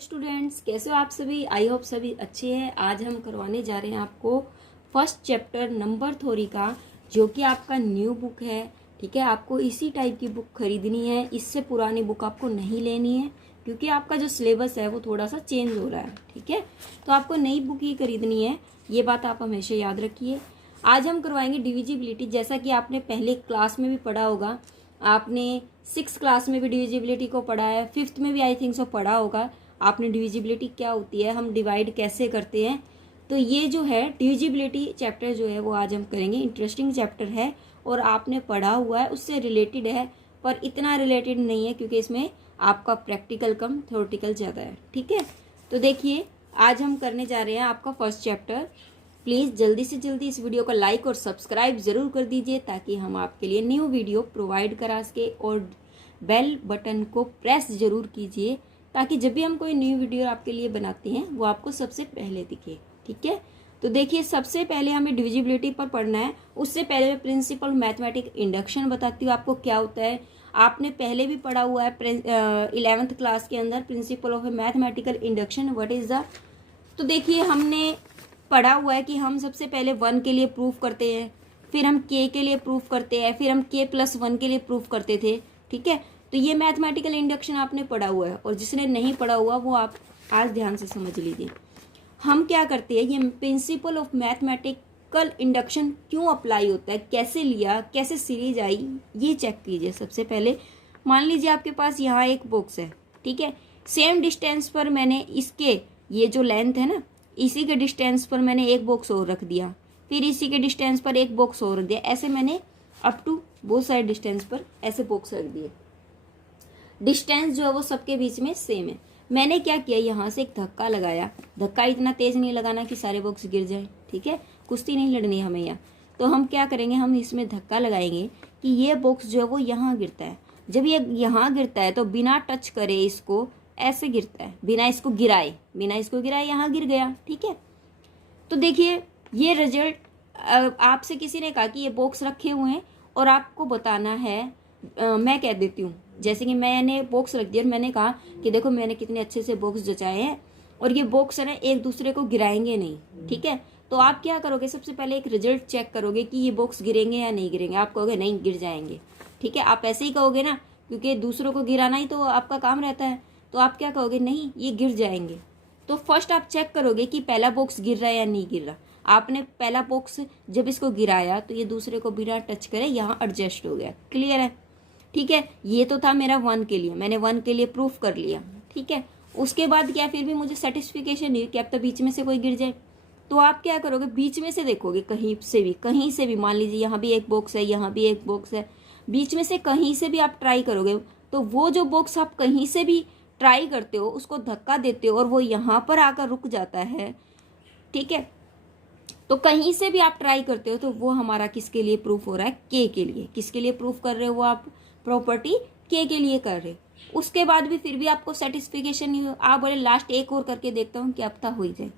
Students, कैसे हो आप सभी। आई होप सभी अच्छे हैं। आज हम करवाने जा रहे हैं आपको फर्स्ट चैप्टर नंबर थ्योरी का, जो कि आपका न्यू बुक है। ठीक है, आपको इसी टाइप की बुक खरीदनी है, इससे पुरानी बुक आपको नहीं लेनी है, क्योंकि आपका जो सिलेबस है वो थोड़ा सा चेंज हो रहा है। ठीक है, तो आपको नई बुक ही खरीदनी है, ये बात आप हमेशा याद रखिए। आज हम करवाएंगे डिविजिबिलिटी। जैसा कि आपने पहले क्लास में भी पढ़ा होगा, आपने 6th क्लास में भी डिविजिबिलिटी को पढ़ा है, 5th में भी आई थिंक सो पढ़ा होगा आपने डिविजिबिलिटी क्या होती है, हम डिवाइड कैसे करते हैं। तो ये जो है डिविजिबिलिटी चैप्टर जो है वो आज हम करेंगे। इंटरेस्टिंग चैप्टर है और आपने पढ़ा हुआ है, उससे रिलेटेड है, पर इतना रिलेटेड नहीं है क्योंकि इसमें आपका प्रैक्टिकल कम थ्योरेटिकल ज़्यादा है। ठीक है, तो देखिए आज हम करने जा रहे हैं आपका फर्स्ट चैप्टर। प्लीज़ जल्दी से जल्दी इस वीडियो को लाइक और सब्सक्राइब ज़रूर कर दीजिए, ताकि हम आपके लिए न्यू वीडियो प्रोवाइड करा सके, और बेल बटन को प्रेस ज़रूर कीजिए, ताकि जब भी हम कोई न्यू वीडियो आपके लिए बनाते हैं वो आपको सबसे पहले दिखे। ठीक है, तो देखिए सबसे पहले हमें डिविजिबिलिटी पर पढ़ना है। उससे पहले मैं प्रिंसिपल मैथमेटिक इंडक्शन बताती हूँ आपको क्या होता है। आपने पहले भी पढ़ा हुआ है 11th क्लास के अंदर, principle of mathematical induction what is the. तो देखिए हमने पढ़ा हुआ है कि हम सबसे पहले 1 के लिए प्रूफ करते हैं, फिर हम k के लिए प्रूफ करते हैं, फिर हम k+1 के लिए प्रूफ करते थे। ठीक है, तो ये मैथमेटिकल इंडक्शन आपने पढ़ा हुआ है, और जिसने नहीं पढ़ा हुआ वो आप आज ध्यान से समझ लीजिए। हम क्या करते हैं, ये प्रिंसिपल ऑफ मैथमेटिकल इंडक्शन क्यों अप्लाई होता है, कैसे लिया, कैसे सीरीज आई, ये चेक कीजिए। सबसे पहले मान लीजिए आपके पास यहाँ एक बॉक्स है। ठीक है, सेम डिस्टेंस पर मैंने इसके ये जो लेंथ है ना, इसी के डिस्टेंस पर मैंने एक बॉक्स और रख दिया, फिर इसी के डिस्टेंस पर एक बॉक्स और रख दिया, ऐसे मैंने up to both side distance पर ऐसे बॉक्स रख दिए। डिस्टेंस जो है वो सबके बीच में सेम है। मैंने क्या किया, यहाँ से एक धक्का लगाया। धक्का इतना तेज नहीं लगाना कि सारे बॉक्स गिर जाए। ठीक है, कुश्ती नहीं लड़नी है हमें यहाँ। तो हम क्या करेंगे, हम इसमें धक्का लगाएंगे कि ये बॉक्स जो है वो यहाँ गिरता है। जब ये यहाँ गिरता है तो बिना टच करे इसको ऐसे गिरता है, बिना इसको गिराए यहाँ गिर गया। ठीक है, तो देखिए ये रिजल्ट आपसे किसी ने कहा कि ये बॉक्स रखे हुए हैं और आपको बताना है। मैं कह देती हूँ, जैसे कि मैंने बॉक्स रख दिया और मैंने कहा कि देखो मैंने कितने अच्छे से बॉक्स जचाए हैं, और ये बॉक्स है ना एक दूसरे को गिराएंगे नहीं। ठीक है, तो आप क्या करोगे, सबसे पहले एक रिजल्ट चेक करोगे कि ये बॉक्स गिरेंगे या नहीं गिरेंगे। आप कहोगे नहीं गिर जाएंगे। ठीक है, आप ऐसे ही कहोगे ना, क्योंकि दूसरों को गिराना ही तो आपका काम रहता है। तो आप क्या कहोगे, नहीं ये गिर जाएंगे। तो फर्स्ट आप चेक करोगे कि पहला बॉक्स गिर रहा है या नहीं गिर रहा। आपने पहला बॉक्स जब इसको गिराया तो ये दूसरे को बिना टच करे यहाँ एडजस्ट हो गया। क्लियर है। ठीक है, ये तो था मेरा 1 के लिए, मैंने 1 के लिए प्रूफ कर लिया। ठीक है, उसके बाद क्या, फिर भी मुझे सेटिस्फिकेशन नहीं कि अब तो बीच में से कोई गिर जाए। तो आप क्या करोगे, बीच में से देखोगे, कहीं से भी मान लीजिए यहाँ भी एक बॉक्स है, यहाँ भी एक बॉक्स है, बीच में से कहीं से भी आप ट्राई करोगे, तो वो जो बॉक्स आप कहीं से भी ट्राई करते हो उसको धक्का देते हो और वो यहाँ पर आकर रुक जाता है। ठीक है, तो कहीं से भी आप ट्राई करते हो तो वो हमारा किसके लिए प्रूफ हो रहा है, के के लिए। किसके लिए प्रूफ कर रहे हो, वो आप प्रॉपर्टी के लिए कर रहे हो। उसके बाद भी फिर भी आपको सेटिस्फिकेशन नहीं हो, आप बोले लास्ट एक और करके देखता हूँ कि अब तक हो ही जाए।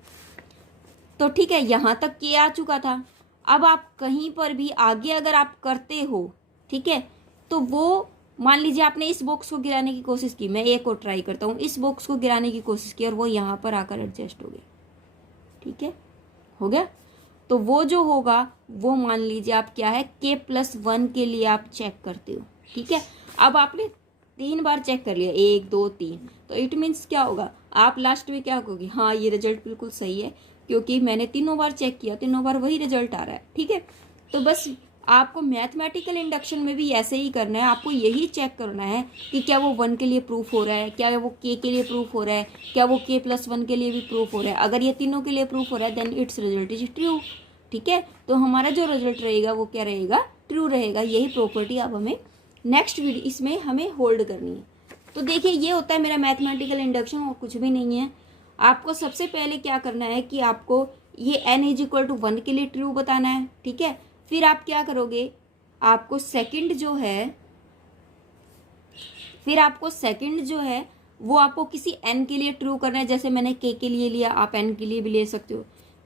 तो ठीक है, यहाँ तक के आ चुका था। अब आप कहीं पर भी आगे अगर आप करते हो, ठीक है, तो वो मान लीजिए आपने इस बॉक्स को गिराने की कोशिश की, मैं एक और ट्राई करता हूँ, इस बॉक्स को गिराने की कोशिश की और वो यहाँ पर आकर एडजस्ट हो गया। ठीक है, हो गया। तो वो जो होगा वो मान लीजिए आप क्या है, k+1 के लिए आप चेक करते हो। ठीक है, अब आपने 3 बार चेक कर लिया, 1 2 3, तो इट मीन्स क्या होगा, आप लास्ट में क्या कहोगे, हाँ ये रिजल्ट बिल्कुल सही है, क्योंकि मैंने 3 बार चेक किया, 3 बार वही रिजल्ट आ रहा है। ठीक है, तो बस आपको मैथमेटिकल इंडक्शन में भी ऐसे ही करना है। आपको यही चेक करना है कि क्या वो 1 के लिए प्रूफ हो रहा है, क्या वो k के लिए प्रूफ हो रहा है, क्या वो k+1 के लिए भी प्रूफ हो रहा है। अगर ये तीनों के लिए प्रूफ हो रहा है then its result is true. ठीक है, तो हमारा जो रिजल्ट रहेगा वो क्या रहेगा, ट्रू रहेगा। यही प्रॉपर्टी अब हमें नेक्स्ट वीडियो इसमें हमें होल्ड करनी है। तो देखिए ये होता है मेरा मैथमेटिकल इंडक्शन, और कुछ भी नहीं है। आपको सबसे पहले क्या करना है कि आपको ये n = 1 के लिए ट्रू बताना है। ठीक है, फिर आप क्या करोगे, आपको सेकंड जो है वो आपको किसी n के लिए ट्रू करना है। जैसे मैंने k के लिए लिया, आप n के लिए भी ले सकते हो।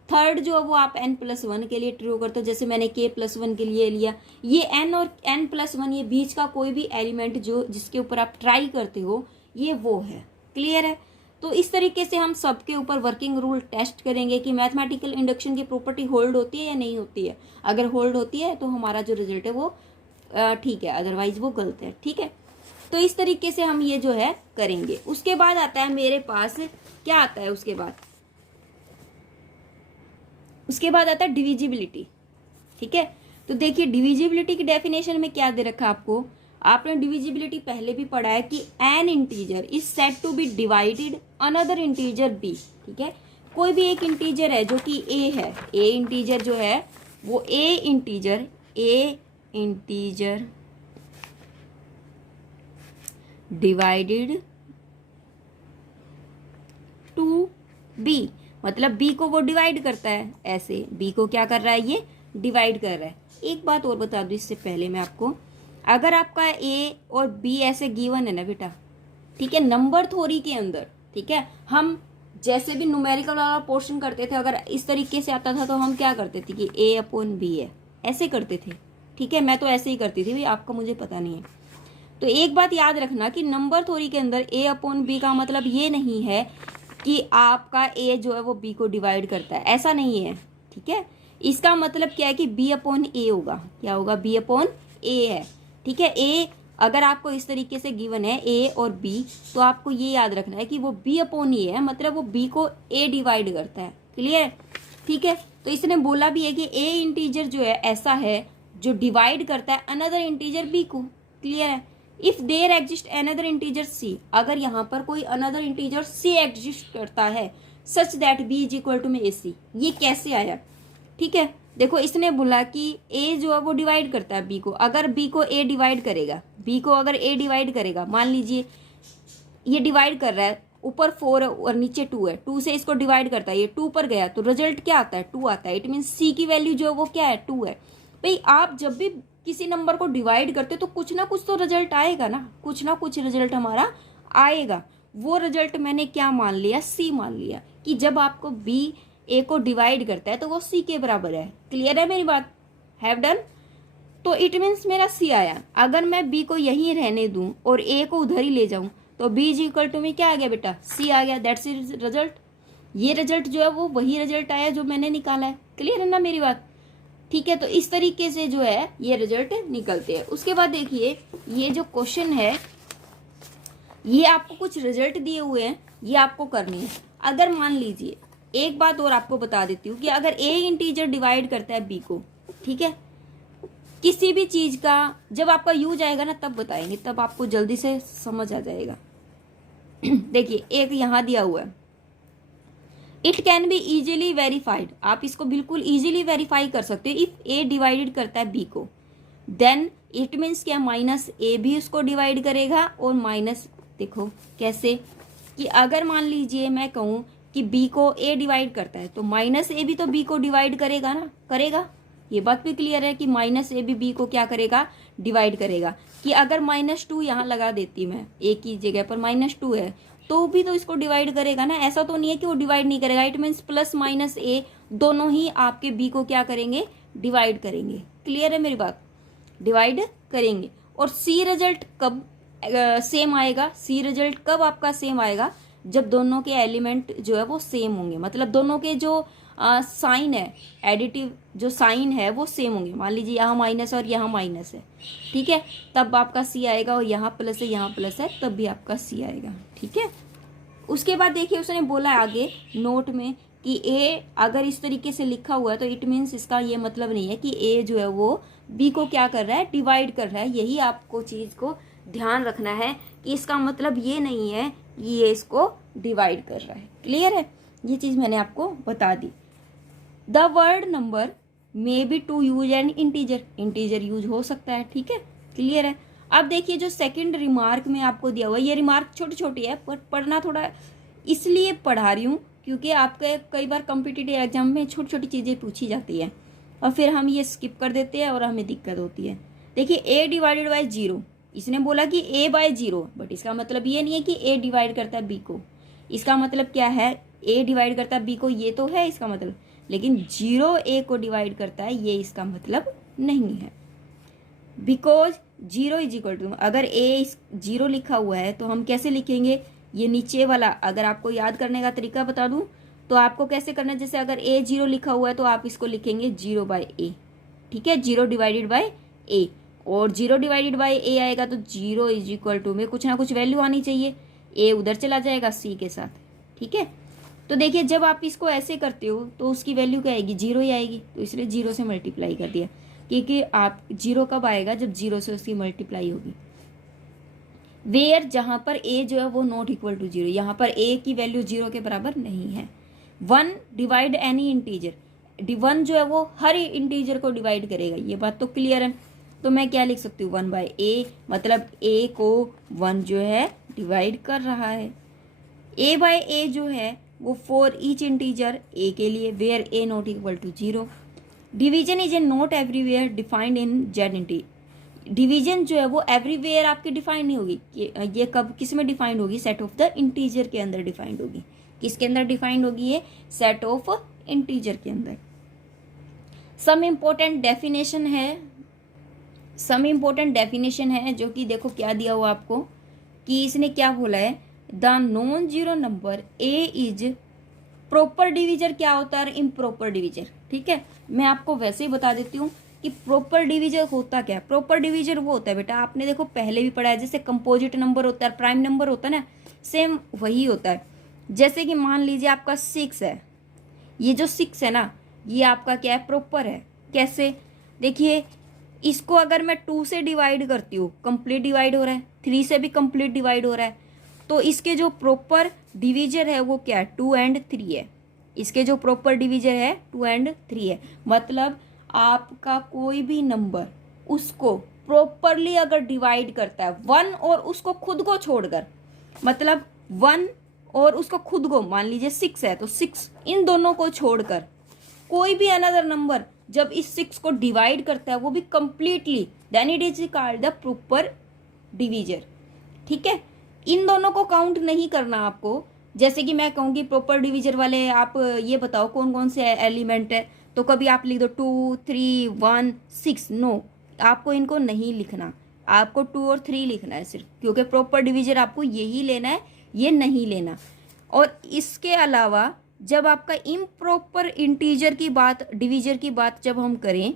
थर्ड जो है वो आप n+1 के लिए ट्रू करते हो, जैसे मैंने k+1 के लिए लिया। ये n और n+1 ये बीच का कोई भी एलिमेंट जो जिसके ऊपर आप ट्राई करते हो ये वो है। क्लियर है। तो इस तरीके से हम सबके ऊपर वर्किंग रूल टेस्ट करेंगे कि मैथमेटिकल इंडक्शन की प्रॉपर्टी होल्ड होती है या नहीं होती है। अगर होल्ड होती है तो हमारा जो रिजल्ट है वो ठीक है, अदरवाइज वो गलत है। ठीक है, तो इस तरीके से हम ये जो है करेंगे। उसके बाद आता है मेरे पास, क्या आता है उसके बाद आता है डिविजिबिलिटी। ठीक है, तो देखिए डिविजिबिलिटी की डेफिनेशन में क्या दे रखा है आपको, आपने डिविजिबिलिटी पहले भी पढ़ा है कि an integer is said to be divided another integer b. ठीक है, कोई भी एक इंटीजर है जो कि ए है, ए इंटीजर जो है वो a integer divided to b, मतलब बी को वो डिवाइड करता है, ऐसे बी को क्या कर रहा है, ये डिवाइड कर रहा है। एक बात और बता दूं इससे पहले मैं आपको, अगर आपका ए और बी ऐसे गिवन है ना बेटा, ठीक है, नंबर थ्योरी के अंदर, ठीक है, हम जैसे भी न्यूमेरिकल वाला पोर्शन करते थे, अगर इस तरीके से आता था तो हम क्या करते थे कि ए अपॉन बी है, ऐसे करते थे। ठीक है, मैं तो ऐसे ही करती थी भाई, आपका मुझे पता नहीं है। तो एक बात याद रखना कि नंबर थ्योरी के अंदर ए अपॉन बी का मतलब ये नहीं है कि आपका ए जो है वो बी को डिवाइड करता है, ऐसा नहीं है। ठीक है, इसका मतलब क्या है कि बी अपॉन ए होगा, क्या होगा, बी अपॉन ए है। ठीक है, ए अगर आपको इस तरीके से गिवन है ए और बी, तो आपको ये याद रखना है कि वो बी अपॉन ए है, मतलब वो बी को ए डिवाइड करता है। क्लियर है? ठीक है, तो इसने बोला भी है कि ए इंटीजर जो है ऐसा है जो डिवाइड करता है अनदर इंटीजर बी को। क्लियर है? If there exist another integer C, अगर यहाँ पर कोई अनदर इंटीजर सी एग्जिस्ट करता है such that b is equal to में ए सी। ये कैसे आया? ठीक है, देखो इसने बोला कि ए जो है वो डिवाइड करता है बी को, अगर बी को ए डिवाइड करेगा, बी को अगर ए डिवाइड करेगा, मान लीजिए ये डिवाइड कर रहा है, ऊपर 4 है और नीचे 2 है, 2 से इसको डिवाइड करता है, ये 2 पर गया तो रिजल्ट क्या आता है, 2 आता है। इट मीन सी की वैल्यू जो है वो क्या है, 2 है। भाई आप जब भी किसी नंबर को डिवाइड करते हो तो कुछ ना कुछ तो रिजल्ट आएगा ना, कुछ ना कुछ रिजल्ट हमारा आएगा। वो रिजल्ट मैंने क्या मान लिया, सी मान लिया, कि जब आपको बी ए को डिवाइड करता है तो वो सी के बराबर है। क्लियर है मेरी बात? Have done? तो इट मीन्स मेरा सी आया। अगर मैं बी को यहीं रहने दूं और ए को उधर ही ले जाऊं तो बी इज इक्वल टू में क्या आ गया बेटा, सी आ गया। That's result. ये रिजल्ट जो है वो वही रिजल्ट आया जो मैंने निकाला है। क्लियर है ना मेरी बात? ठीक है, तो इस तरीके से जो है ये रिजल्ट निकलते हैं। उसके बाद देखिए ये जो क्वेश्चन है, ये आपको कुछ रिजल्ट दिए हुए हैं, ये आपको करनी है। अगर मान लीजिए, एक बात और आपको बता देती हूँ कि अगर ए इंटीजर डिवाइड करता है बी को, ठीक है, किसी भी चीज का जब आपका यूज आएगा ना तब बताएंगे, तब आपको जल्दी से समझ आ जाएगा। देखिए एक यहाँ दिया हुआ है, it can be easily verified, आप इसको बिल्कुल इजीली वेरीफाई कर सकते हो। इफ ए डिवाइडेड करता है बी को, देन इट मीन्स क्या, माइनस ए भी उसको डिवाइड करेगा, और माइनस, देखो कैसे, कि अगर मान लीजिए मैं कहूँ कि बी को ए डिवाइड करता है तो माइनस ए भी तो बी को डिवाइड करेगा ना, करेगा। ये बात भी क्लियर है कि माइनस ए भी बी को क्या करेगा, डिवाइड करेगा। कि अगर -2 यहाँ लगा देती मैं, ए की जगह पर -2 है तो भी तो इसको डिवाइड करेगा ना, ऐसा तो नहीं है कि वो डिवाइड नहीं करेगा। इट मीन्स प्लस माइनस ए दोनों ही आपके बी को क्या करेंगे, डिवाइड करेंगे। क्लियर है मेरी बात? डिवाइड करेंगे। और सी रिजल्ट कब सेम आएगा, सी रिजल्ट कब आपका सेम आएगा, जब दोनों के एलिमेंट जो है वो सेम होंगे, मतलब दोनों के जो साइन है, एडिटिव जो साइन है वो सेम होंगे। मान लीजिए यहाँ माइनस और यहाँ माइनस है, ठीक है, तब आपका सी आएगा, और यहाँ प्लस है यहाँ प्लस है तब भी आपका सी आएगा। ठीक है, उसके बाद देखिए उसने बोला आगे नोट में कि ए अगर इस तरीके से लिखा हुआ है तो इट मीन्स इसका ये मतलब नहीं है कि ए जो है वो बी को क्या कर रहा है, डिवाइड कर रहा है। यही आपको चीज़ को ध्यान रखना है कि इसका मतलब ये नहीं है कि ये इसको डिवाइड कर रहा है। क्लियर है? ये चीज़ मैंने आपको बता दी। The word number may be to use and integer, integer use हो सकता है। ठीक है, क्लियर है? अब देखिए जो सेकंड रिमार्क में आपको दिया हुआ है, ये रिमार्क छोटी छोटी है पर पढ़ना थोड़ा इसलिए पढ़ा रही हूँ क्योंकि आपके कई बार कॉम्पिटिटिव एग्जाम में छोटी छोटी चीज़ें पूछी जाती है और फिर हम ये स्किप कर देते हैं और हमें दिक्कत होती है। देखिए ए डिवाइडेड बाई 0, इसने बोला कि ए बाय 0, बट इसका मतलब ये नहीं है कि ए डिवाइड करता है बी को। इसका मतलब क्या है, ए डिवाइड करता है बी को, ये तो है इसका मतलब, लेकिन 0 ए को डिवाइड करता है ये इसका मतलब नहीं है। बिकॉज 0 इज इक्वल टू, अगर ए 0 लिखा हुआ है तो हम कैसे लिखेंगे, ये नीचे वाला अगर आपको याद करने का तरीका बता दूं तो आपको कैसे करना है, जैसे अगर ए 0 लिखा हुआ है तो आप इसको लिखेंगे 0/a, ठीक है, 0 डिवाइडेड बाय ए, और 0 डिवाइडेड बाय ए आएगा तो 0 इज इक्वल टू में कुछ ना कुछ वैल्यू आनी चाहिए, ए उधर चला जाएगा सी के साथ, ठीक है। तो देखिए जब आप इसको ऐसे करते हो तो उसकी वैल्यू क्या आएगी, 0 ही आएगी, तो इसलिए 0 से मल्टीप्लाई कर दिया, क्योंकि आप 0 कब आएगा, जब 0 से उसकी मल्टीप्लाई होगी। वेयर जहां पर ए जो है वो नॉट इक्वल टू 0, यहाँ पर ए की वैल्यू 0 के बराबर नहीं है। 1 डिवाइड एनी इंटीजर, 1 जो है वो हर इंटीजर को डिवाइड करेगा, ये बात तो क्लियर है। तो मैं क्या लिख सकती हूँ, 1/a, मतलब a को 1 जो है डिवाइड कर रहा है। a/a जो है वो फॉर ईच इंटीजर a के लिए, where a not equal to 0। Division is a not everywhere defined in Z integer, division जो है वो एवरीवेयर आपकी डिफाइंड नहीं होगी, ये कब किस में डिफाइंड होगी, सेट ऑफ द इंटीजर के अंदर डिफाइंड होगी। किसके अंदर डिफाइंड होगी, ये सेट ऑफ इंटीजर के अंदर। सम इम्पोर्टेंट डेफिनेशन है जो कि देखो क्या दिया हुआ आपको, कि इसने क्या बोला है, the non zero number A is proper divisor क्या होता है, इम्प्रॉपर डिवीजर, ठीक है। मैं आपको वैसे ही बता देती हूँ कि प्रॉपर डिवीजर होता क्या है। प्रॉपर डिवीजर वो होता है बेटा, आपने देखो पहले भी पढ़ा है, जैसे कंपोजिट नंबर होता है, प्राइम नंबर होता है ना, सेम वही होता है। जैसे कि मान लीजिए आपका 6 है, ये जो 6 है ना, ये आपका क्या है, प्रॉपर है। कैसे, देखिए इसको अगर मैं 2 से डिवाइड करती हूँ, कंप्लीट डिवाइड हो रहा है, 3 से भी कंप्लीट डिवाइड हो रहा है, तो इसके जो प्रॉपर डिवीजर है वो क्या है, 2 और 3 है। इसके जो प्रॉपर डिवीजर है 2 और 3 है। मतलब आपका कोई भी नंबर उसको प्रॉपरली अगर डिवाइड करता है 1 और उसको खुद को छोड़कर, मतलब 1 और उसको खुद को, मान लीजिए 6 है तो 6, इन दोनों को छोड़कर कोई भी अनदर नंबर जब इस 6 को डिवाइड करता है वो भी completely, then it is called the proper divisor, ठीक है। इन दोनों को काउंट नहीं करना आपको। जैसे कि मैं कहूँगी प्रॉपर डिवीजर वाले आप ये बताओ कौन कौन से एलिमेंट है, तो कभी आप लिख दो 2, 3, 1, 6, नो, आपको इनको नहीं लिखना, आपको 2 और 3 लिखना है सिर्फ, क्योंकि प्रॉपर डिवीजर आपको यही लेना है, ये नहीं लेना। और इसके अलावा जब आपका इम्प्रॉपर इंटीजर की बात, डिवीजर की बात जब हम करें,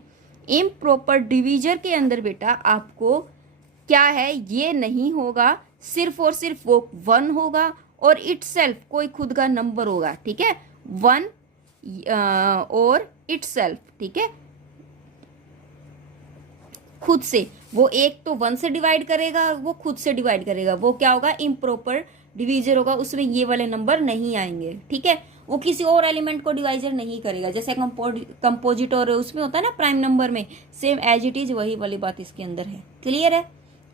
इम्प्रॉपर डिवीजर के अंदर बेटा आपको क्या है, ये नहीं होगा, सिर्फ और सिर्फ वो 1 होगा और इटसेल्फ कोई खुद का नंबर होगा, ठीक है, 1 और इटसेल्फ, ठीक है, खुद से। वो एक तो 1 से डिवाइड करेगा, वो खुद से डिवाइड करेगा, वो क्या होगा, इम्प्रॉपर डिवीजर होगा, उसमें ये वाले नंबर नहीं आएंगे, ठीक है। वो किसी और एलिमेंट को डिवाइजर नहीं करेगा, जैसे कंपोजिट और उसमें होता है ना प्राइम नंबर में, सेम एज इट इज वही वाली बात इसके अंदर है। क्लियर है,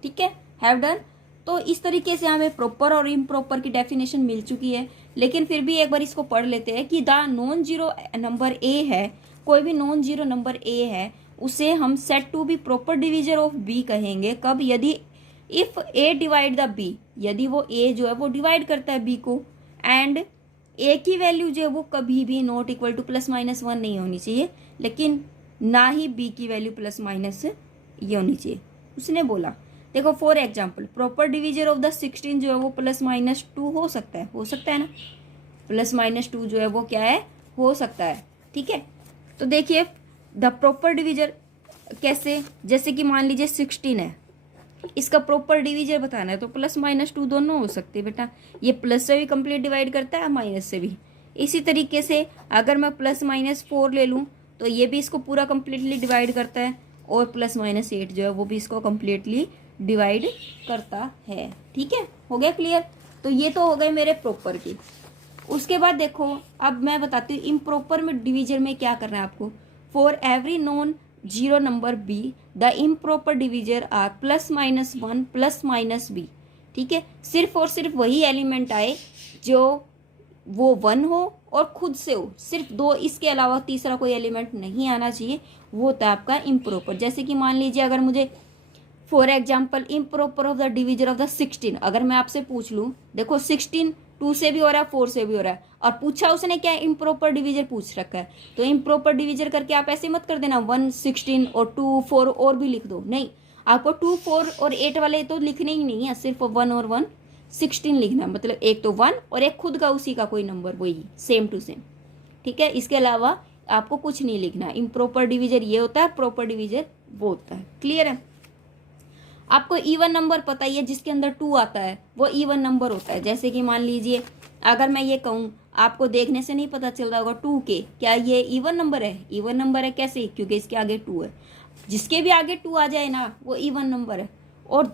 ठीक है, हैव डन। तो इस तरीके से हमें प्रॉपर और इम्प्रॉपर की डेफिनेशन मिल चुकी है, लेकिन फिर भी एक बार इसको पढ़ लेते हैं कि the non zero number A है, कोई भी नॉन जीरो नंबर ए है, उसे हम set to be proper divisor of b कहेंगे। कब, यदि if a divide the b, यदि वो ए जो है वो डिवाइड करता है बी को, एंड ए की वैल्यू जो है वो कभी भी नॉट इक्वल टू +-1 नहीं होनी चाहिए, लेकिन ना ही बी की वैल्यू +- ये होनी चाहिए, उसने बोला। देखो for example proper divisor of the 16 जो है वो +-2 हो सकता है ना, +-2 जो है वो क्या है, हो सकता है, ठीक है। तो देखिए द प्रॉपर डिवीजर कैसे, जैसे कि मान लीजिए 16 है, इसका प्रॉपर डिवीजर बताना है तो +-2 दोनों हो सकते हैं बेटा, ये प्लस से भी कंप्लीट डिवाइड करता है, माइनस से भी। इसी तरीके से अगर मैं +-4 ले लूँ तो ये भी इसको पूरा कंप्लीटली डिवाइड करता है, और +-8 जो है वो भी इसको कंप्लीटली डिवाइड करता है, ठीक है, हो गया क्लियर। तो ये तो हो गए मेरे प्रॉपर की। उसके बाद देखो अब मैं बताती हूँ इम्प्रॉपर में डिवीजर में क्या करना है आपको। For every non zero number b the improper divisor are +-1 +-b, ठीक है। सिर्फ और सिर्फ वही एलिमेंट आए जो वो 1 हो और खुद से हो, सिर्फ 2, इसके अलावा तीसरा कोई एलिमेंट नहीं आना चाहिए, वो होता है आपका इम्प्रॉपर। जैसे कि मान लीजिए अगर मुझे for example improper of the divisor of the 16, अगर मैं आपसे पूछ लूँ, देखो 16 2 से भी हो रहा है, 4 से भी हो रहा है, और पूछा उसने क्या, इम्प्रॉपर डिवीजर पूछ रखा है, तो इम्प्रॉपर डिवीजर करके आप ऐसे मत कर देना 1 16 और 2 4 और भी लिख दो, नहीं, आपको 2 4 और 8 वाले तो लिखने ही नहीं है, सिर्फ 1 और 1 16 लिखना है, मतलब एक तो 1 और एक खुद का उसी का कोई नंबर, वही सेम टू सेम, ठीक है। इसके अलावा आपको कुछ नहीं लिखना। इम्प्रॉपर डिवीजर ये होता है, प्रॉपर डिवीजर वो होता है। क्लियर है। आपको इवन नंबर पता ही है, जिसके अंदर 2 आता है वो इवन नंबर होता है। जैसे कि मान लीजिए अगर मैं ये कहूँ, आपको देखने से नहीं पता चल रहा होगा 2K, क्या ये इवन नंबर है? इवन नंबर है। कैसे? क्योंकि इसके आगे 2 है। जिसके भी आगे 2 आ जाए ना वो इवन नंबर है। और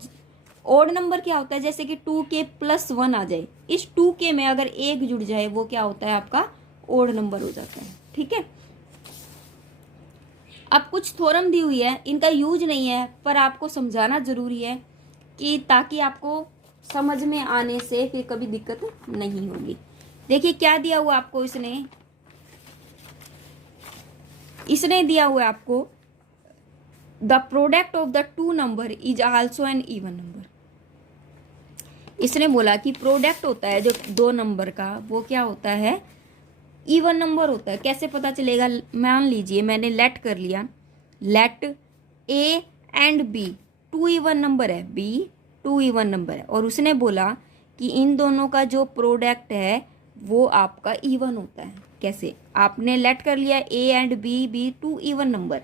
ओड नंबर क्या होता है? जैसे कि 2K + 1 आ जाए, इस 2K में अगर 1 जुड़ जाए वो क्या होता है? आपका ओड नंबर हो जाता है। ठीक है। अब कुछ थ्योरम दी हुई है, इनका यूज नहीं है पर आपको समझाना जरूरी है कि ताकि आपको समझ में आने से फिर कभी दिक्कत नहीं होगी। देखिए क्या दिया हुआ आपको, इसने दिया हुआ आपको the product of the 2 number is also N even number. इसने बोला कि प्रोडक्ट होता है जो 2 नंबर का, वो क्या होता है? इवन नंबर होता है। कैसे पता चलेगा? मान लीजिए मैंने लेट कर लिया, let a and B 2 even number है, बी 2 इवन नंबर है, और उसने बोला कि इन दोनों का जो प्रोडक्ट है वो आपका इवन होता है। कैसे? आपने लेट कर लिया a and B 2 even number,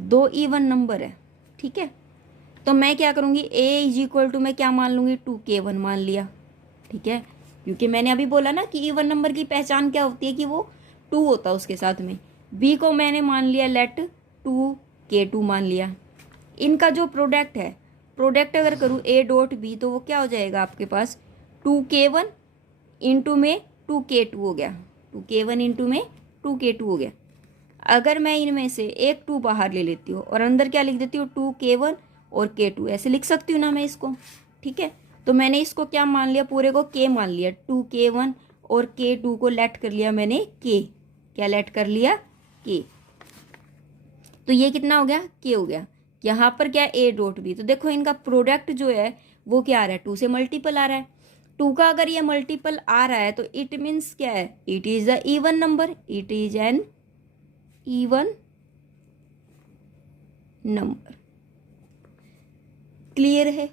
2 even number है। ठीक है। तो मैं क्या करूँगी? ए इज इक्वल टू मैं क्या मान लूँगी? 2K1 मान लिया। ठीक है। क्योंकि मैंने अभी बोला ना कि इवन नंबर की पहचान क्या होती है कि वो 2 होता है उसके साथ में। बी को मैंने मान लिया लेट 2K2 मान लिया। इनका जो प्रोडक्ट है, प्रोडक्ट अगर करूँ ए डॉट बी तो वो क्या हो जाएगा आपके पास? 2K1 इंटू में 2K2 हो गया, 2K1 इंटू में 2K2 हो गया। अगर मैं इनमें से एक 2 बाहर ले लेती हूँ और अंदर क्या लिख देती हूँ? 2K1 और K2 ऐसे लिख सकती हूँ ना मैं इसको। ठीक है। तो मैंने इसको क्या मान लिया? पूरे को K मान लिया। 2K1 और K2 को लेट कर लिया मैंने K। क्या लेट कर लिया? K। तो ये कितना हो गया? K हो गया। यहाँ पर क्या? A dot b. तो देखो इनका प्रोडक्ट जो है वो क्या आ रहा है? 2 से मल्टीपल आ रहा है। 2 का अगर ये मल्टीपल आ रहा है तो इट मीन्स क्या है? It is the even number, it is an even number. Clear है।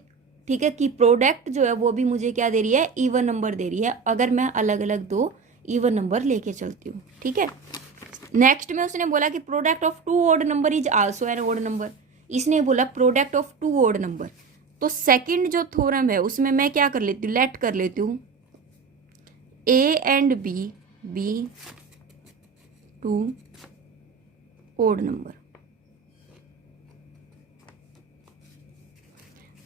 ठीक है कि प्रोडक्ट जो है वो भी मुझे क्या दे रही है? इवन नंबर दे रही है, अगर मैं अलग अलग 2 इवन नंबर लेके चलती हूँ। ठीक है। नेक्स्ट में उसने बोला कि product of 2 odd number is also an odd number. इसने बोला प्रोडक्ट ऑफ 2 ओड नंबर। तो सेकंड जो थ्योरम है उसमें मैं क्या कर लेती हूँ? लेट कर लेती हूँ A and B 2 odd number.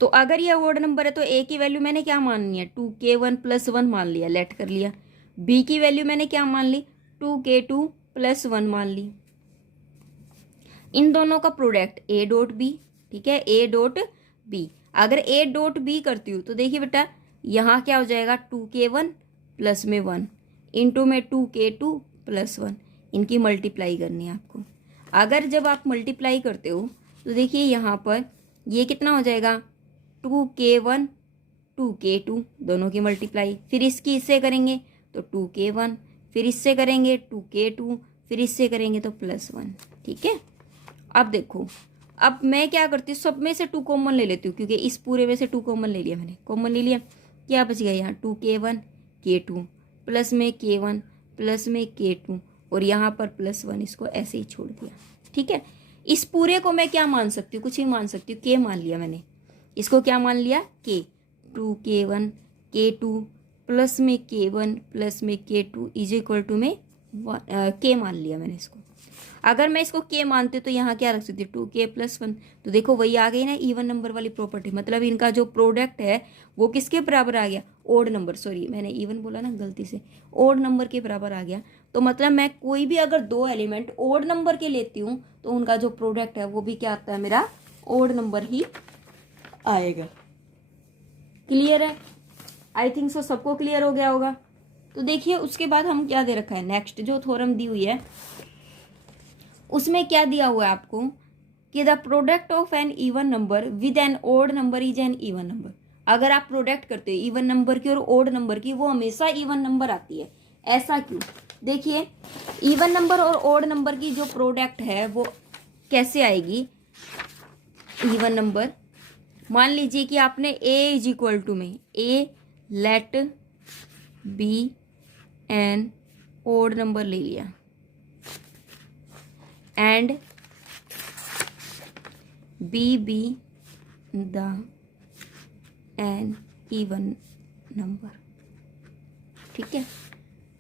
तो अगर ये ओड नंबर है तो ए की वैल्यू मैंने क्या माननी है? 2K1 + 1 मान लिया, लेट कर लिया। बी की वैल्यू मैंने क्या मान ली? 2K2 + 1 मान ली। इन दोनों का प्रोडक्ट ए डॉट बी। ठीक है। A dot B. अगर ए डॉट बी करती हूँ तो देखिए बेटा यहाँ क्या हो जाएगा? 2K1 + में 1 इंटू में 2K2 + 1। इनकी मल्टीप्लाई करनी है आपको। अगर जब आप मल्टीप्लाई करते हो तो देखिए यहाँ पर ये कितना हो जाएगा? 2K1 2K2 दोनों की मल्टीप्लाई, फिर इसकी इससे करेंगे तो 2K1, फिर इससे करेंगे 2K2, फिर इससे करेंगे तो +1। ठीक है। अब देखो, अब मैं क्या करती हूँ? सब में से 2 कॉमन ले लेती हूँ, क्योंकि इस पूरे में से 2 कॉमन ले लिया मैंने। कॉमन ले लिया, क्या बच गया यहाँ? 2K1 K2 प्लस में K1 प्लस में K2 और यहाँ पर +1, इसको ऐसे ही छोड़ दिया। ठीक है। इस पूरे को मैं क्या मान सकती हूँ? कुछ ही मान सकती हूँ। K मान लिया मैंने। इसको क्या मान लिया? K। 2K1 K2 प्लस में K1 प्लस में K2 इज इक्वल टू में K मान लिया मैंने इसको। अगर मैं इसको K मानती तो यहाँ क्या रख सकती हूँ? 2K + 1। तो देखो वही आ गई ना इवन नंबर वाली प्रॉपर्टी। मतलब इनका जो प्रोडक्ट है वो किसके बराबर आ गया? Odd number. सॉरी मैंने इवन बोला ना गलती से, ओड नंबर के बराबर आ गया। तो मतलब मैं कोई भी अगर 2 एलिमेंट ओड नंबर के लेती हूँ तो उनका जो प्रोडक्ट है वो भी क्या आता है? मेरा ओड नंबर ही आएगा। क्लियर है? आई थिंक सो सबको क्लियर हो गया होगा। तो देखिए उसके बाद हम क्या दे रखा है? नेक्स्ट जो थ्योरम दी हुई है उसमें क्या दिया हुआ है आपको कि the product of an even number with an odd number is an even number. अगर आप प्रोडक्ट करते हो इवन नंबर की और ओड नंबर की, वो हमेशा इवन नंबर आती है। ऐसा क्यों? देखिए इवन नंबर और ओड नंबर की जो प्रोडक्ट है वो कैसे आएगी? इवन नंबर, मान लीजिए कि आपने a इज इक्वल टू में a let B an odd number ले लिया and B the an even number. ठीक है,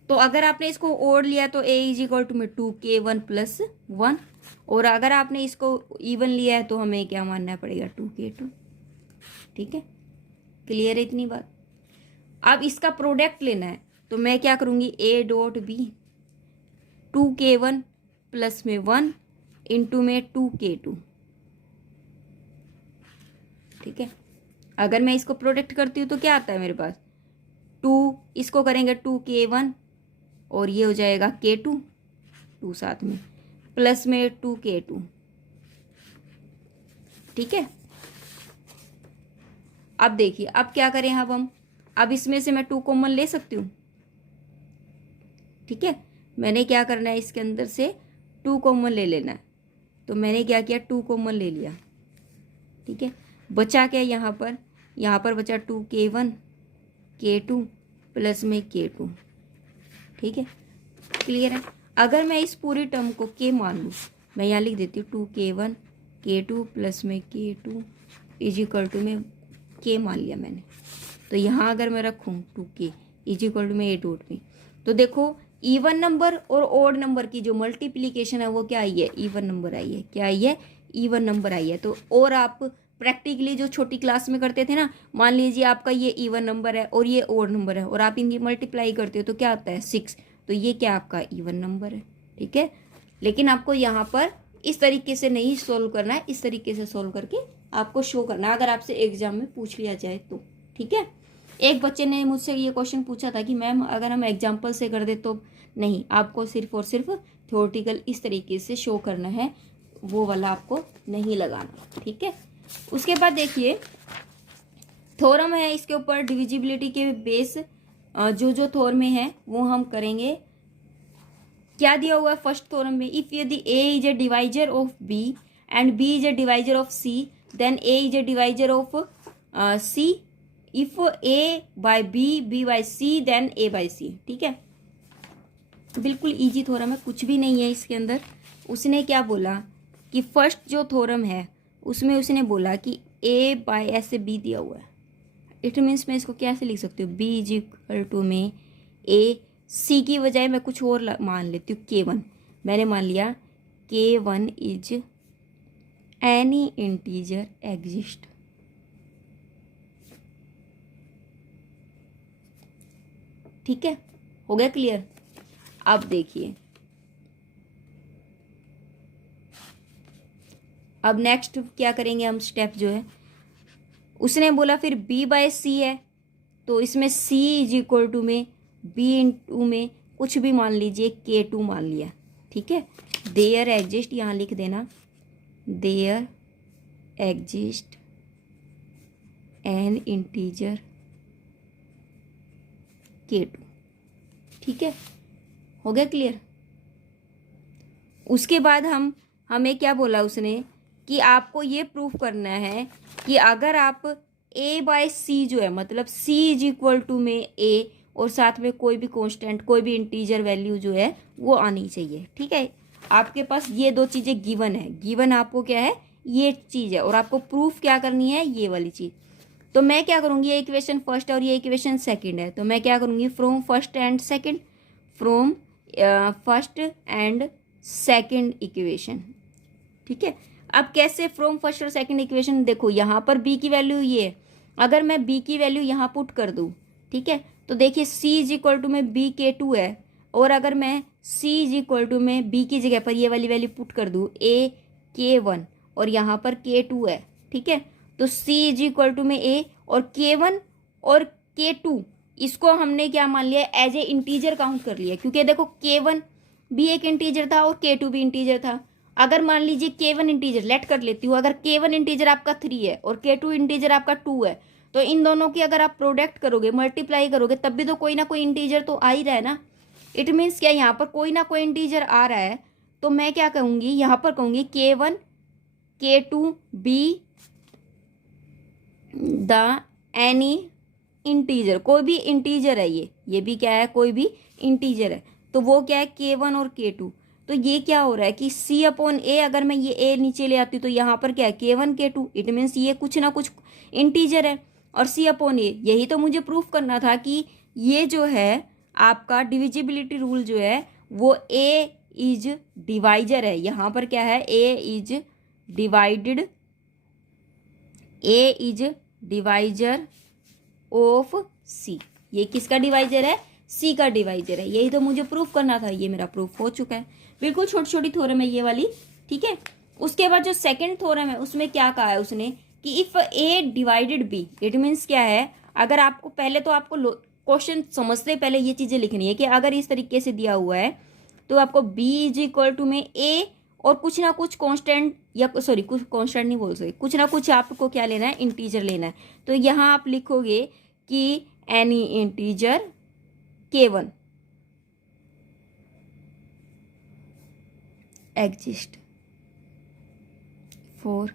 तो अगर आपने इसको ओड लिया तो ए इज इक्वल टू में 2k1 प्लस 1, और अगर आपने इसको इवन लिया है तो हमें क्या मानना पड़ेगा 2k2। ठीक है, क्लियर है इतनी बात। अब इसका प्रोडक्ट लेना है तो मैं क्या करूँगी, a dot B 2k1 plus में 1 इंटू में 2k2। ठीक है, अगर मैं इसको प्रोडक्ट करती हूँ तो क्या आता है मेरे पास, 2 इसको करेंगे 2k1 और ये हो जाएगा k2, 2 साथ में प्लस में 2k2। ठीक है, अब देखिए अब क्या करें, अब इसमें से मैं 2 कॉमन ले सकती हूँ। ठीक है, मैंने क्या करना है, इसके अंदर से 2 कॉमन ले लेना है, तो मैंने क्या किया 2 कॉमन ले लिया। ठीक है, बचा क्या यहाँ पर बचा 2k1 k2 प्लस में k2। ठीक है, क्लियर है। अगर मैं इस पूरी टर्म को k मान लूँ, मैं यहाँ लिख देती हूँ 2k1 k2 प्लस में k2 इज इक्वल टू में k मान लिया मैंने, तो यहाँ अगर मैं रखूँ 2k इज इक्वल टू में a डॉट में, तो देखो इवन नंबर और ओड नंबर की जो मल्टीप्लीकेशन है वो क्या आई है, इवन नंबर आई है। क्या आई है, इवन नंबर आई है। तो और आप प्रैक्टिकली जो छोटी क्लास में करते थे ना, मान लीजिए आपका ये इवन नंबर है और ये ओड नंबर है और आप इनकी मल्टीप्लाई करते हो तो क्या आता है 6, तो ये क्या आपका इवन नंबर है। ठीक है, लेकिन आपको यहाँ पर इस तरीके से नहीं सोल्व करना है, इस तरीके से सोल्व करके आपको शो करना है अगर आपसे एग्जाम में पूछ लिया जाए तो। ठीक है, एक बच्चे ने मुझसे ये क्वेश्चन पूछा था कि मैम अगर हम एग्जाम्पल से कर दे तो, नहीं, आपको सिर्फ और सिर्फ थ्योरेटिकल इस तरीके से शो करना है, वो वाला आपको नहीं लगाना। ठीक है, उसके बाद देखिए थ्योरम है, इसके ऊपर डिविजिबिलिटी के बेस जो थ्योरम में है वो हम करेंगे। क्या दिया हुआ है फर्स्ट थ्योरम में, इफ यदि a is a divisor of b and b is a divisor of c then a is a divisor of c, if a by b by c then a by c। ठीक है, बिल्कुल easy theorem है, कुछ भी नहीं है इसके अंदर। उसने क्या बोला कि फर्स्ट जो थ्योरम है उसमें उसने बोला कि a बाय ऐसे b दिया हुआ है, इट मीन्स मैं इसको कैसे लिख सकती हूँ, b इज इक्वल टू में a, c की बजाय मैं कुछ और मान लेती हूँ k1। मैंने मान लिया k1 is any integer exist. ठीक है, हो गया क्लियर। अब देखिए अब नेक्स्ट क्या करेंगे हम, स्टेप जो है उसने बोला फिर b बाय c है, तो इसमें c इज इक्वल टू में b इंटू में कुछ भी मान लीजिए k2 मान लिया। ठीक है, देयर एग्जिस्ट, यहाँ लिख देना there exist N integer k2। ठीक है, हो गया क्लियर। उसके बाद हमें क्या बोला उसने कि आपको ये प्रूफ करना है कि अगर आप a बाय c जो है, मतलब c इज इक्वल टू में a और साथ में कोई भी कांस्टेंट, कोई भी इंटीजर वैल्यू जो है वो आनी चाहिए। ठीक है, आपके पास ये 2 चीज़ें गिवन है, गिवन आपको क्या है, ये चीज़ है, और आपको प्रूफ क्या करनी है, ये वाली चीज़। तो मैं क्या करूँगी, ये इक्वेशन फर्स्ट है और ये इक्वेशन सेकंड है, तो मैं क्या करूँगी, from first and second, from first and second equation. ठीक है, अब कैसे फ्रॉम फर्स्ट और सेकंड इक्वेशन, देखो यहाँ पर b की वैल्यू ये है, अगर मैं b की वैल्यू यहाँ पुट कर दूँ, ठीक है, तो देखिए c इज इक्वल टू में bk2 है, और अगर मैं c इज इक्वल टू में b की जगह पर ये वाली वैल्यू पुट कर दूँ a k1 और यहाँ पर k2 है। ठीक है, तो c इज इक्वल टू में a और k1 और k2 इसको हमने क्या मान लिया, एज ए इंटीजर काउंट कर लिया, क्योंकि देखो k1 भी एक इंटीजर था और k2 भी इंटीजर था। अगर मान लीजिए k1 इंटीजर, लेट कर लेती हूँ, अगर k1 इंटीजर आपका 3 है और k2 इंटीजर आपका 2 है, तो इन दोनों की अगर आप प्रोडक्ट करोगे, मल्टीप्लाई करोगे, तब भी तो कोई ना कोई इंटीजर तो आ ही रहा है ना। इट मीन्स क्या, यहाँ पर कोई ना कोई इंटीजर आ रहा है, तो मैं क्या कहूँगी, यहाँ पर कहूँगी k1 k2 be the any integer, कोई भी इंटीजर है, ये भी क्या है, कोई भी इंटीजर है, तो वो क्या है K1 और K2। तो ये क्या हो रहा है कि C अपॉन A, अगर मैं ये A नीचे ले आती हूँ तो यहाँ पर क्या है K1 K2, इट मीन्स ये कुछ ना कुछ इंटीजर है, और C अपॉन A, यही तो मुझे प्रूफ करना था कि ये जो है आपका डिविजिबिलिटी रूल जो है वो A इज डिवाइजर है। यहाँ पर क्या है, A is divided, A is divisor of C। ये किसका डिवाइजर है, C का डिवाइजर है, यही तो मुझे प्रूफ करना था, ये मेरा प्रूफ हो चुका है। बिल्कुल छोटी छोटी थ्योरम है ये वाली, ठीक है। उसके बाद जो सेकंड थ्योरम है उसमें क्या कहा है उसने कि if A divided B, it means क्या है, अगर आपको पहले तो आपको क्वेश्चन समझते पहले ये चीजें लिखनी है कि अगर इस तरीके से दिया हुआ है तो आपको B इज इक्वल टू में A और कुछ ना कुछ कांस्टेंट, या सॉरी कुछ कांस्टेंट नहीं बोल सकते, कुछ ना कुछ आपको क्या लेना है, इंटीजर लेना है। तो यहाँ आप लिखोगे कि any integer K1 exist for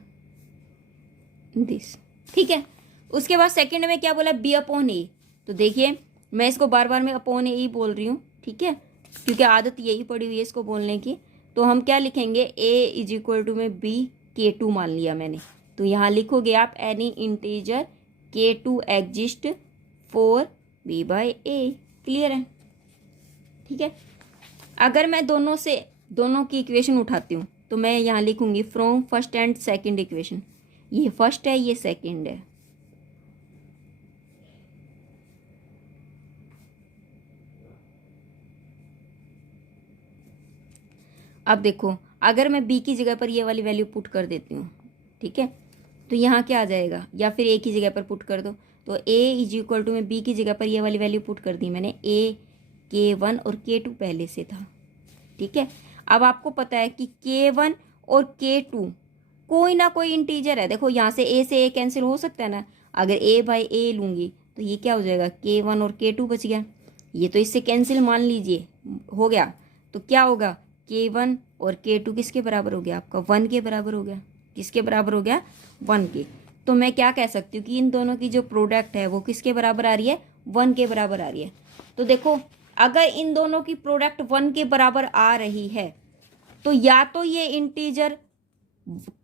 this, ठीक है। उसके बाद सेकंड में क्या बोला, B अपॉन A। तो देखिए मैं इसको बार बार में अपॉन A ही बोल रही हूँ, ठीक है, क्योंकि आदत यही पड़ी हुई है इसको बोलने की। तो हम क्या लिखेंगे, A इज इक्वल टू में B K2 मान लिया मैंने, तो यहाँ लिखोगे आप any integer K2 exist for B by A। Clear है, ठीक है। अगर मैं दोनों की इक्वेशन उठाती हूँ तो मैं यहाँ लिखूंगी from first and second equation, ये फर्स्ट है ये सेकंड है। अब देखो अगर मैं B की जगह पर ये वाली वैल्यू पुट कर देती हूँ, ठीक है, तो यहाँ क्या आ जाएगा, या फिर A की जगह पर पुट कर दो, तो A इज इक्वल टू में B की जगह पर ये वाली वैल्यू पुट कर दी मैंने, A K1 और K2 पहले से था, ठीक है। अब आपको पता है कि K1 और K2 कोई ना कोई इंटीजर है। देखो यहाँ से A कैंसिल हो सकता है ना, अगर A बाई A लूँगी तो ये क्या हो जाएगा, K1 और K2 बच गया, ये तो इससे कैंसिल मान लीजिए हो गया। तो क्या होगा, K1 और K2 किसके बराबर हो गया, आपका 1 के बराबर हो गया। किसके बराबर हो गया, 1 के। तो मैं क्या कह सकती हूँ कि इन दोनों की जो प्रोडक्ट है वो किसके बराबर आ रही है, 1 के बराबर आ रही है। तो देखो अगर इन दोनों की प्रोडक्ट 1 के बराबर आ रही है तो या तो ये इंटीजर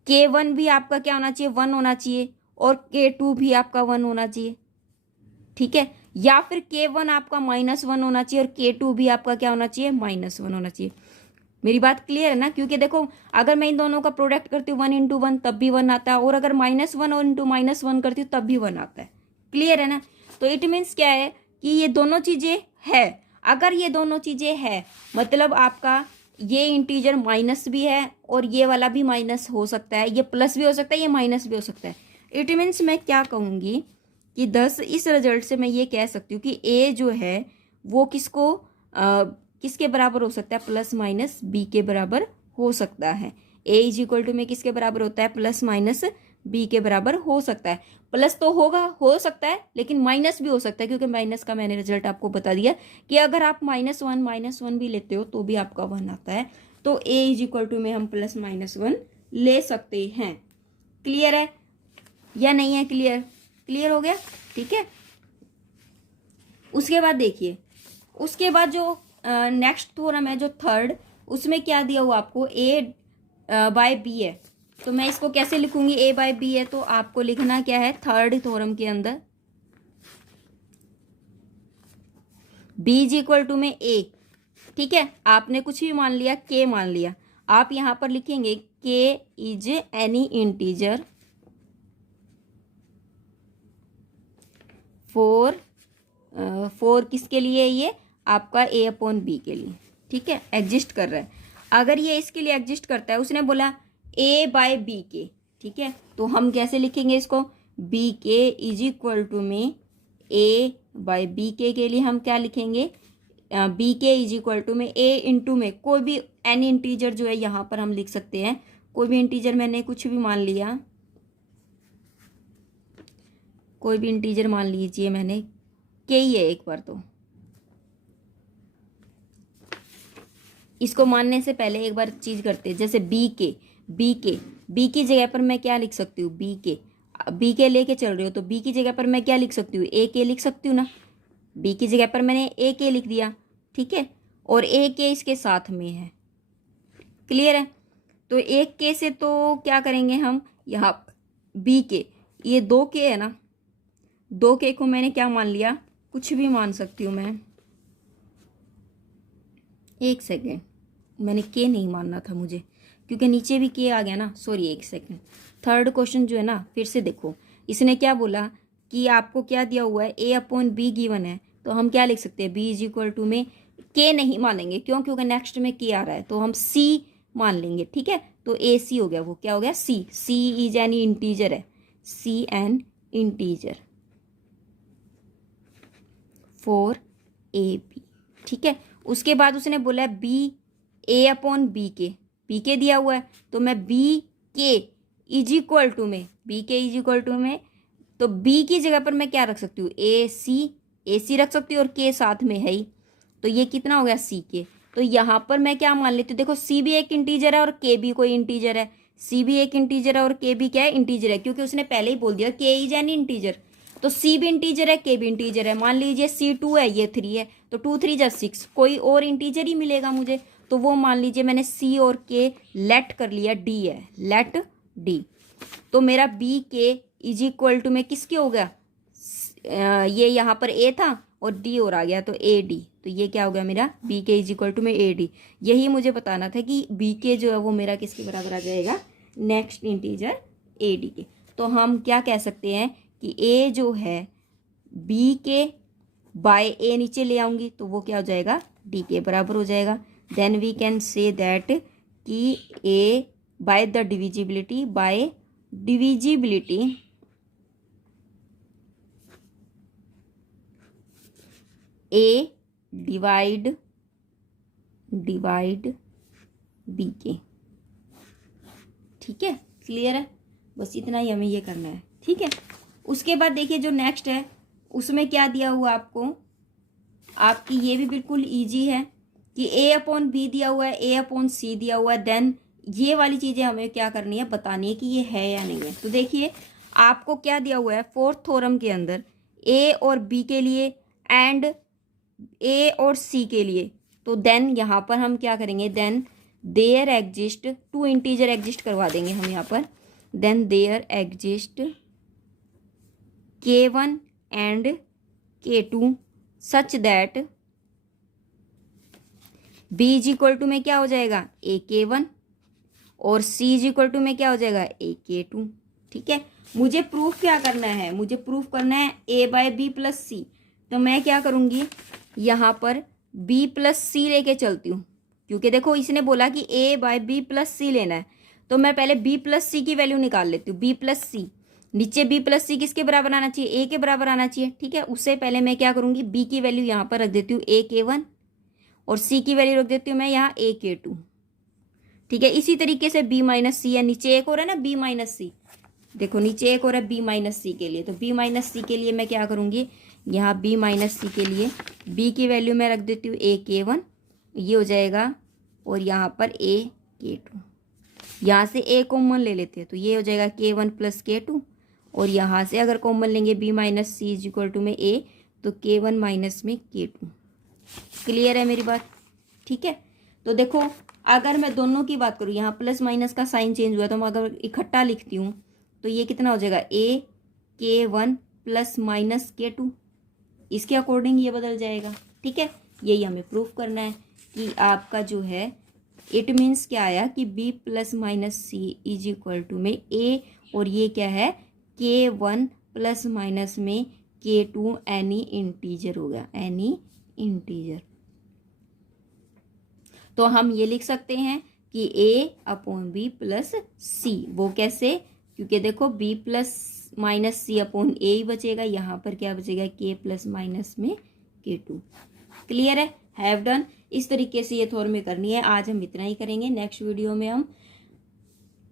K1 भी आपका क्या होना चाहिए, 1 होना चाहिए, और K2 भी आपका 1 होना चाहिए, ठीक है, या फिर K1 आपका -1 होना चाहिए और K2 भी आपका क्या होना चाहिए, -1 होना चाहिए। मेरी बात क्लियर है ना, क्योंकि देखो अगर मैं इन दोनों का प्रोडक्ट करती हूँ 1 इंटू 1 तब भी 1 आता है, और अगर -1 और इंटू -1 करती हूँ तब भी 1 आता है। क्लियर है ना। तो इट मीन्स क्या है कि ये दोनों चीज़ें है। अगर ये दोनों चीज़ें है मतलब आपका ये इंटीजर माइनस भी है और ये वाला भी माइनस हो सकता है, ये प्लस भी हो सकता है, ये माइनस भी हो सकता है। इट मीन्स मैं क्या कहूँगी कि 10 इस रिजल्ट से मैं ये कह सकती हूँ कि A जो है वो किसके बराबर हो सकता है, प्लस माइनस B के बराबर हो सकता है। A इज इक्वल टू में किसके बराबर होता है, प्लस माइनस B के बराबर हो सकता है। प्लस तो होगा, हो सकता है, लेकिन माइनस भी हो सकता है, क्योंकि माइनस का मैंने रिजल्ट आपको बता दिया कि अगर आप -1 भी लेते हो तो भी आपका 1 आता है। तो A इज इक्वल टू में हम +-1 ले सकते हैं। क्लियर है या नहीं है, क्लियर हो गया, ठीक है। उसके बाद देखिए, उसके बाद जो नेक्स्ट थ्योरम है जो थर्ड, उसमें क्या दिया हुआ आपको, A बाय B है। तो मैं इसको कैसे लिखूंगी, A बाय B है, तो आपको लिखना क्या है, थर्ड थ्योरम के अंदर B इज इक्वल टू में A, ठीक है। आपने कुछ भी मान लिया, K मान लिया, आप यहां पर लिखेंगे K is any integer four किसके लिए, ये आपका A अपॉन B के लिए, ठीक है, एग्जिस्ट कर रहा है। अगर ये इसके लिए एग्जिस्ट करता है, उसने बोला A बाय B के, ठीक है, तो हम कैसे लिखेंगे इसको, B के इज इक्वल टू में A बाय B के लिए हम क्या लिखेंगे, B के इज इक्वल टू में A इंटू में कोई भी एनी इंटीजर जो है यहाँ पर हम लिख सकते हैं, कोई भी इंटीजर मैंने कुछ भी मान लिया, कोई भी इंटीजर मान लीजिए मैंने, K ही है एक बार। तो इसको मानने से पहले एक बार चीज करते हैं, जैसे B की जगह पर मैं क्या लिख सकती हूँ, B के, बी के लेके चल रहे हो तो बी की जगह पर मैं क्या लिख सकती हूँ, ए के लिख सकती हूँ ना। बी की जगह पर मैंने ए के लिख दिया, ठीक है, और ए के इसके साथ में है। क्लियर है। तो एक के से तो क्या करेंगे हम, यहाँ बी के, ये 2 के है ना, 2 के को मैंने क्या मान लिया, कुछ भी मान सकती हूँ मैं। एक सेकेंड, मैंने के नहीं मानना था मुझे, क्योंकि नीचे भी के आ गया ना, सॉरी एक सेकेंड। थर्ड क्वेश्चन जो है ना, फिर से देखो, इसने क्या बोला कि आपको क्या दिया हुआ है, ए अपॉन बी गिवन है, तो हम क्या लिख सकते हैं, बी इज इक्वल टू में के नहीं मानेंगे, क्यों, क्योंकि नेक्स्ट में के आ रहा है, तो हम सी मान लेंगे, ठीक है। तो ए सी हो गया, वो क्या हो गया, C. C is an integer है, C an integer for A B, ठीक है। उसके बाद उसने बोला बी ए अपॉन बी के दिया हुआ है, तो मैं बी के इज इक्वल टू में, बी के इज इक्वल टू में, तो बी की जगह पर मैं क्या रख सकती हूँ, ए सी रख सकती हूँ, और के साथ में है ही, तो ये कितना हो गया, सी के। तो यहाँ पर मैं क्या मान लेती हूँ, देखो सी भी एक इंटीजर है और के भी कोई इंटीजर है, सी भी एक इंटीजर है और के भी क्या है, इंटीजर है, क्योंकि उसने पहले ही बोल दिया के इज एन इंटीजर, तो सी भी इंटीजर है, के भी इंटीजर है। मान लीजिए सी 2 है, ये 3 है, तो 2 3 जा 6, कोई और इंटीजर ही मिलेगा मुझे, तो वो मान लीजिए मैंने सी और के लेट कर लिया, डी है, लेट डी। तो मेरा बी के इज इक्वल टू में किसके हो गया, ये यहाँ पर ए था और डी और आ गया, तो ए डी, तो ये क्या हो गया मेरा, बी के इज इक्वल टू में ए डी। यही मुझे बताना था कि बी के जो है वो मेरा किसके बराबर आ जाएगा, नेक्स्ट इंटीजर ए डी के। तो हम क्या कह सकते हैं कि ए जो है बी के बाय ए नीचे ले आऊंगी, तो वो क्या हो जाएगा, डी के बराबर हो जाएगा। Then we can say that कि A by the divisibility, by divisibility A divide B के, ठीक है। क्लियर है, बस इतना ही हमें ये करना है, ठीक है। उसके बाद देखिए जो नेक्स्ट है उसमें क्या दिया हुआ आपको, आपकी ये भी बिल्कुल इजी है कि ए अपॉन बी दिया हुआ है, ए अपॉन सी दिया हुआ है, देन ये वाली चीज़ें हमें क्या करनी है, बतानी है कि ये है या नहीं है। तो देखिए आपको क्या दिया हुआ है, फोर्थ थ्योरम के अंदर ए और बी के लिए एंड ए और सी के लिए, तो देन यहाँ पर हम क्या करेंगे, then there exist 2 integer exist करवा देंगे हम यहाँ पर, then there exist K1 and K2 such that B is equal to में क्या हो जाएगा, ए K1, और C इज इक्वल टू में क्या हो जाएगा, ए K2, ठीक है। मुझे प्रूफ क्या करना है, मुझे प्रूफ करना है ए बाय बी प्लस सी, तो मैं क्या करूँगी, यहाँ पर b प्लस सी लेके चलती हूँ, क्योंकि देखो इसने बोला कि a बाय बी प्लस सी लेना है, तो मैं पहले b प्लस सी की वैल्यू निकाल लेती हूँ। b प्लस सी, नीचे b प्लस सी किसके बराबर आना चाहिए, a के बराबर आना चाहिए, ठीक है। उससे पहले मैं क्या करूँगी, b की वैल्यू यहाँ पर रख देती हूँ a K1, और c की वैल्यू रख देती हूँ मैं यहाँ a K2, ठीक है। इसी तरीके से b माइनस सी है, नीचे एक और है ना b माइनस सी, देखो नीचे एक और है b माइनस सी के लिए, तो b माइनस सी के लिए मैं क्या करूँगी, यहाँ b माइनस सी के लिए b की वैल्यू मैं रख देती हूँ a K1, ये हो जाएगा, और यहाँ पर a K2, यहाँ से a कॉमन ले लेते हैं, तो ये हो जाएगा K1 प्लस K2, और यहाँ से अगर कॉमन लेंगे b minus C is equal to में a, तो K1 माइनस में K2। क्लियर है मेरी बात, ठीक है। तो देखो अगर मैं दोनों की बात करूँ, यहाँ प्लस माइनस का साइन चेंज हुआ, तो मैं अगर इकट्ठा लिखती हूँ तो ये कितना हो जाएगा, a K1 plus minus K2, इसके अकॉर्डिंग ये बदल जाएगा, ठीक है। यही हमें प्रूफ करना है कि आपका जो है इट मीन्स क्या आया कि b plus minus C is equal to में a, और ये क्या है K1 प्लस माइनस में K2 एनी इंटीजर हो गया, एनी इंटीजर। तो हम ये लिख सकते हैं कि a अपॉन बी प्लस सी, वो कैसे, क्योंकि देखो b प्लस माइनस सी अपॉन ए ही बचेगा, यहाँ पर क्या बचेगा, k प्लस माइनस में K2। क्लियर है, हैव डन। इस तरीके से ये थ्योरम में करनी है। आज हम इतना ही करेंगे, नेक्स्ट वीडियो में हम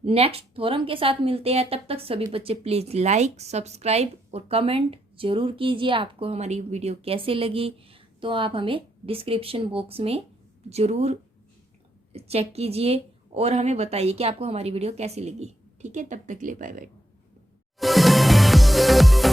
नेक्स्ट थ्योरम के साथ मिलते हैं। तब तक सभी बच्चे प्लीज़ लाइक, सब्सक्राइब और कमेंट जरूर कीजिए। आपको हमारी वीडियो कैसे लगी तो आप हमें डिस्क्रिप्शन बॉक्स में ज़रूर चेक कीजिए और हमें बताइए कि आपको हमारी वीडियो कैसी लगी, ठीक है। तब तक के लिए बाय बाय। है।